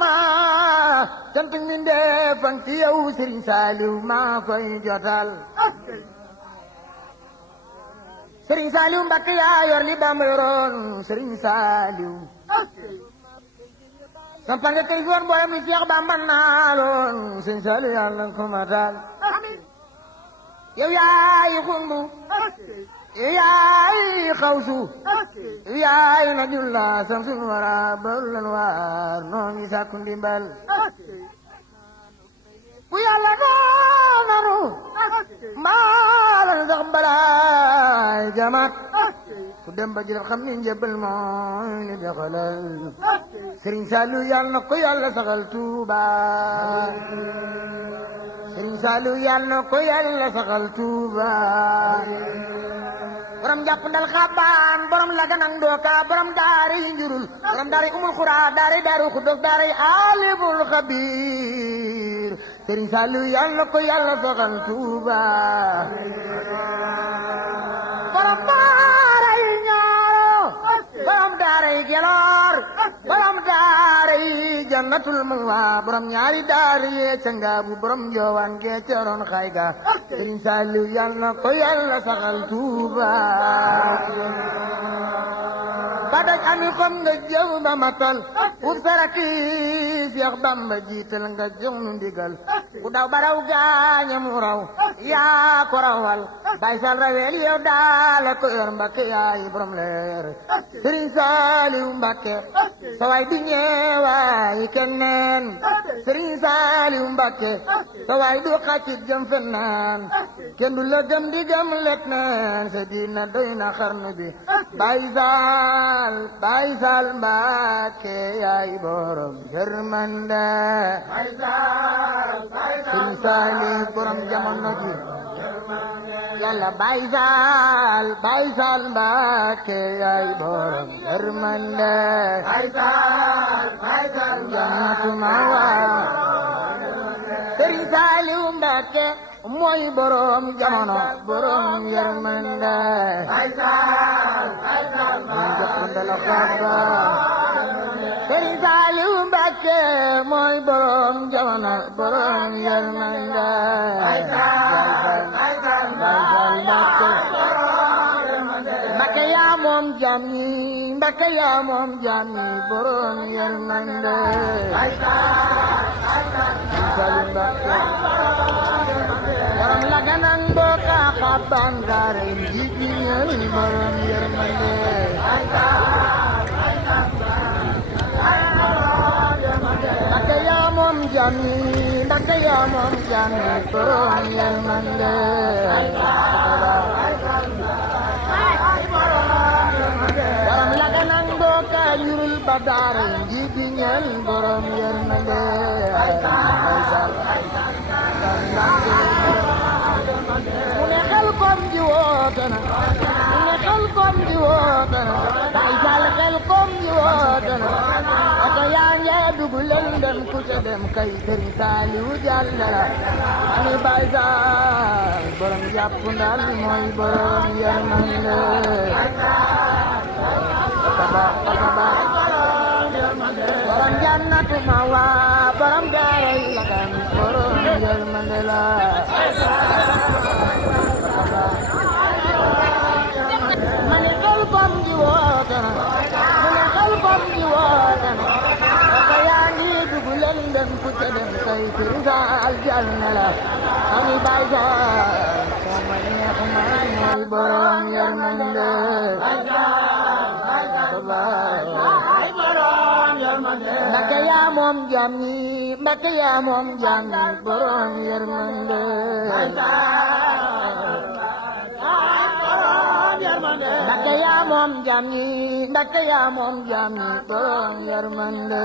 ma cant mi ndeefan ci yow Serigne Saliou maa koy jotal Serigne Saliou Mbacké yaa yor li Bamba yoroon Serigne Saliou sampal nga tey foon mboolem li Cheikh Bamba naaloon Serigne Saliou yàlla ko matal yow yaay xundu yow yaay xawsu yow yaay najulla samsul wara barulan waar noo ngi sàkku ndimbal bu yàlla doonanu mbaalan sax balaay jamat ku dem ba jël xam ni njëbbal mooy ni dexalal Serigne Saliou yàlla na ko yàlla saxal Tuuba Serigne Saliou yàlla na ko yàlla saxal Tuuba borom jàpp ndal xabaan borom laganang dooka borom daari njurul borom daari umul xuraa daari daaru xuddos daari alimul xabiir Serigne Saliou yàlla na ko yàlla saxal Tuuba borom daara yi ñaaro borom daara yi geloor borom daara yi jannatul mulwa borom ñaari daara yi cangaabu borom joowaan gee ceroon xayga Serigne Saliou yàlla na ko yàlla saxal Tuuba badaj ami kom nga jëw ba matal uf saraki Seex Bamba jiital nga jox nu ndigal ku daw baraw gaañe mu raw yaa ko rawal bay sal rawel yow daala ko yor Mbacké yaay borom leer Serigne Saliou Mbacké sa waay di ñeewaay kenneen Serigne Saliou Mbacké sa waay du xàccit jëm fennaan kenn du la gëm di gëm let neen sa diina doy na xarnu bi Baay Sal Mbacké yaay borom yërmande Serigne Saliou borom jamono ji yàlla Baay Sal Mbacké yaay borom yërmande jannatu mawa Serigne Saliou Mbacké mooy borom jamono borom yërmande Serigne Saliou Mbacké mooy borom jamono borom yërmande Mbacké yaa moom jaam ñi Mbacké yaa moom jaam ñi borom yërmande borom laganang boka xaban daara njiiti ñal borom yërmande Mbacké yaa moom jaam ñi Mbacké yaa moom jaam ñi borom yërmande borom laganang boka yurul ba daara njiiti ñal borom yërmande mu ne xel kom ji woote na mu ne xel kom ji woote na Baay Sal xel kom ji woote na oto yaa ngi dugg leen dem ku ca dem kay Serigne Saliou jàll na la ani Baay Sal borom jàpp ndal mooy borom yërmande borom jannatu mawa borom daaray lagan borom yërmande la mane xel kom ji woote na mane xel kom ji woote na oto yaa ngi dugg leen dem ku ca dem kay Serigne Sal jàll na la ani Baay Sal sama neex man mooy borom yërmande Mbacké yaa moom jaam ñi Mbacké yaa moom jaam ñi borom yërmande Mbacké yaa moom jaam ñi Mbacké yaa moom jaam ñi borom yërmande